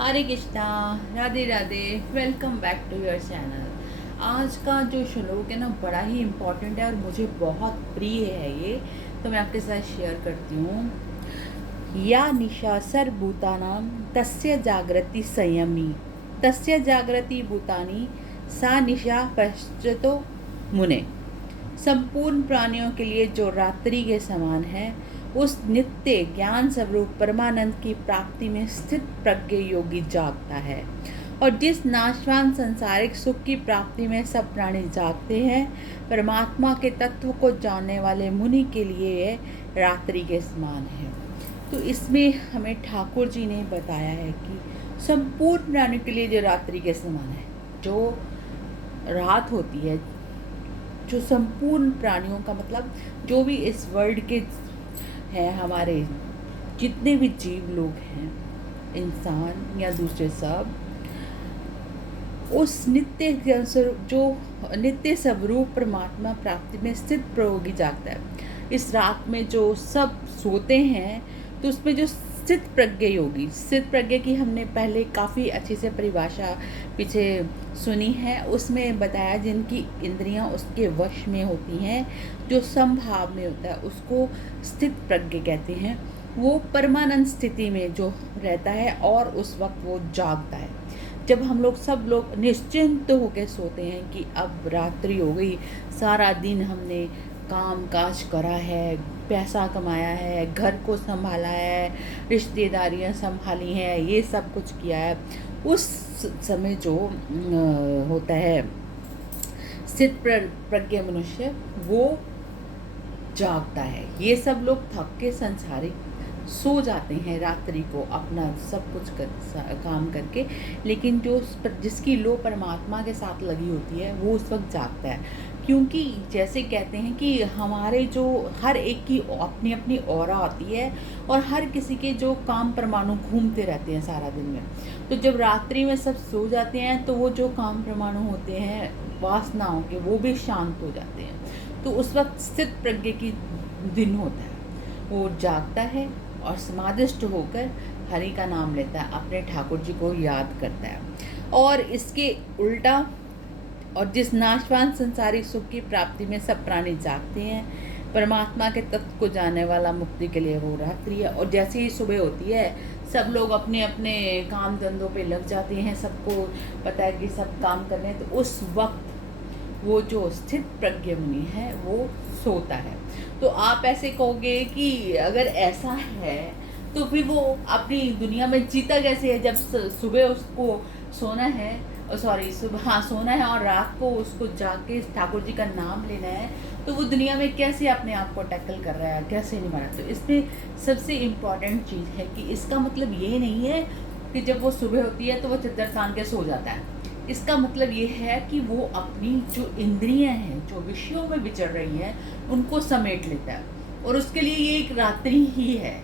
Hare Krishna, Radhe Radhe. Welcome back to your channel. आज का जो श्लोक है ना, बड़ा ही इम्पोर्टेंट है और मुझे बहुत प्रिय है ये, तो मैं आपके साथ शेयर करती हूँ। या निशा सर्वभूतानां तस्य जागृति संयमी, तस्य जागृति भूतानि सा निशा पश्चतो मुने। संपूर्ण प्राणियों के लिए जो रात्रि के समान है, उस नित्य ज्ञान स्वरूप परमानंद की प्राप्ति में स्थित प्रज्ञ योगी जागता है। और जिस नाशवान संसारिक सुख की प्राप्ति में सब प्राणी जागते हैं, परमात्मा के तत्व को जानने वाले मुनि के लिए यह रात्रि के समान है। तो इसमें हमें ठाकुर जी ने बताया है कि संपूर्ण प्राणी के लिए जो रात्रि के समान है, जो रात होती है, जो संपूर्ण प्राणियों का मतलब जो भी इस वर्ल्ड के हैं, हमारे जितने भी जीव लोग हैं, इंसान या दूसरे सब, उस नित्य जो नित्य स्वरूप परमात्मा प्राप्ति में स्थित प्रयोगी जागता है। इस रात में जो सब सोते हैं, तो उसमें जो स्थित प्रज्ञ योगी, स्थित प्रज्ञ की हमने पहले काफ़ी अच्छे से परिभाषा पीछे सुनी है। उसमें बताया जिनकी इंद्रियां उसके वश में होती हैं, जो समभाव में होता है, उसको स्थित प्रज्ञ कहते हैं। वो परमानंद स्थिति में जो रहता है और उस वक्त वो जागता है। जब हम लोग सब लोग निश्चिंत होकर सोते हैं कि अब रात्रि हो गई, सारा दिन हमने काम काज करा है, पैसा कमाया है, घर को संभाला है, रिश्तेदारियां संभाली हैं, ये सब कुछ किया है, उस समय जो होता है स्थित प्रज्ञ मनुष्य, वो जागता है। ये सब लोग थक के संसारिक सो जाते हैं रात्रि को, अपना सब कुछ काम करके, लेकिन जो जिसकी लो परमात्मा के साथ लगी होती है, वो उस वक्त जागता है। क्योंकि जैसे कहते हैं कि हमारे जो हर एक की अपनी अपनी ऑरा होती है, और हर किसी के जो काम परमाणु घूमते रहते हैं सारा दिन में। तो जब रात्रि में सब सो जाते हैं, तो वो जो काम परमाणु होते हैं वासनाओं के, वो भी शांत हो जाते हैं। तो उस वक्त स्थित प्रज्ञ की दिन होता है, वो जागता है और समाधिष्ट होकर हरि का नाम लेता है, अपने ठाकुर जी को याद करता है। और इसके उल्टा, और जिस नाशवान संसारिक सुख की प्राप्ति में सब प्राणी जागते हैं, परमात्मा के तत्व को जानने वाला मुक्ति के लिए वो रात्रि है। और जैसे ही सुबह होती है, सब लोग अपने अपने काम धंधों पे लग जाते हैं, सबको पता है कि सब काम कर रहे हैं, तो उस वक्त वो जो स्थित प्रज्ञ मुनि है वो सोता है। तो आप ऐसे कहोगे कि अगर ऐसा है तो फिर वो अपनी दुनिया में जीता कैसे है, जब सुबह उसको सोना है, सॉरी सुबह, हाँ सोना है, और रात को उसको जाके ठाकुर जी का नाम लेना है, तो वो दुनिया में कैसे अपने आप को टैकल कर रहा है, कैसे नहीं माना। तो इसमें सबसे इम्पॉर्टेंट चीज़ है कि इसका मतलब ये नहीं है कि जब वो सुबह होती है तो वो चद्दर तान के सो जाता है। इसका मतलब ये है कि वो अपनी जो इंद्रियां हैं, जो विषयों में विचर रही हैं, उनको समेट लेता है। और उसके लिए ये एक रात्रि ही है।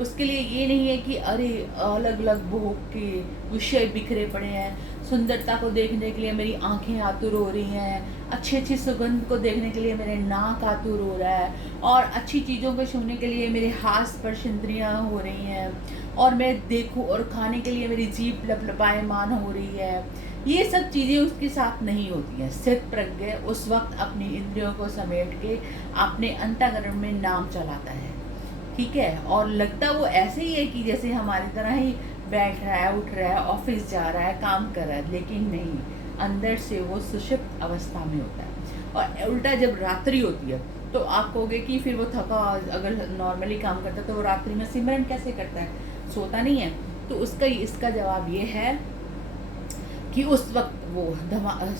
उसके लिए ये नहीं है कि अरे अलग अलग भोग के विषय बिखरे पड़े हैं, सुंदरता को देखने के लिए मेरी आंखें आतुर हो रही हैं, अच्छी अच्छी सुगंध को देखने के लिए मेरे नाक आतुर हो रहा है, और अच्छी चीज़ों को छूने के लिए मेरे हाथ स्पर्श इंद्रियाँ हो रही हैं, और मैं देखूं और खाने के लिए मेरी जीभ लपलपायमान हो रही है। ये सब चीज़ें उसके साथ नहीं होती हैं। स्थित प्रज्ञ उस वक्त अपनी इंद्रियों को समेट के अपने अंतःकरण में नाम चलाता है, ठीक है। और लगता वो ऐसे ही है कि जैसे हमारी तरह ही बैठ रहा है, उठ रहा है, ऑफिस जा रहा है, काम कर रहा है, लेकिन नहीं, अंदर से वो सुषुप्त अवस्था में होता है। और उल्टा जब रात्रि होती है, तो आप कहोगे कि फिर वो थका, अगर नॉर्मली काम करता है तो वो रात्रि में सिमरन कैसे करता है, सोता नहीं है। तो उसका इसका जवाब ये है कि उस वक्त वो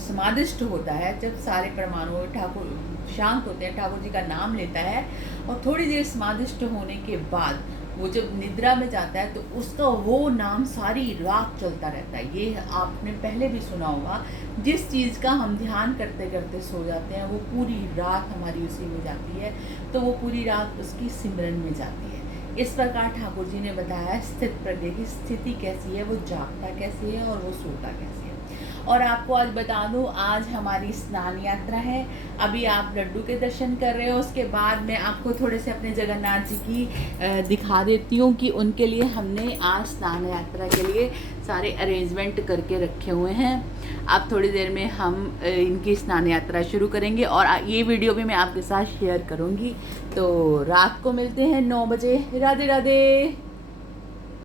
समाधिष्ट होता है, जब सारे परमाणु ठाकुर शांत होते हैं, ठाकुर जी का नाम लेता है, और थोड़ी देर समाधिष्ट होने के बाद वो जब निद्रा में जाता है, तो उसका वो नाम सारी रात चलता रहता है। ये आपने पहले भी सुना होगा, जिस चीज़ का हम ध्यान करते करते सो जाते हैं, वो पूरी रात हमारी उसी में जाती है, तो वो पूरी रात उसकी सिमरन में जाती है। इस प्रकार ठाकुर जी ने बताया स्थित प्रज्ञ की स्थिति कैसी है, वो जागता कैसे है और वो सोता कैसे है। और आपको आज बता दूं, आज हमारी स्नान यात्रा है। अभी आप लड्डू के दर्शन कर रहे हो, उसके बाद मैं आपको थोड़े से अपने जगन्नाथ जी की दिखा देती हूँ कि उनके लिए हमने आज स्नान यात्रा के लिए सारे अरेंजमेंट करके रखे हुए हैं। अब थोड़ी देर में हम इनकी स्नान यात्रा शुरू करेंगे और ये वीडियो भी मैं आपके साथ शेयर करूँगी। तो रात को मिलते हैं 9 बजे। राधे राधे।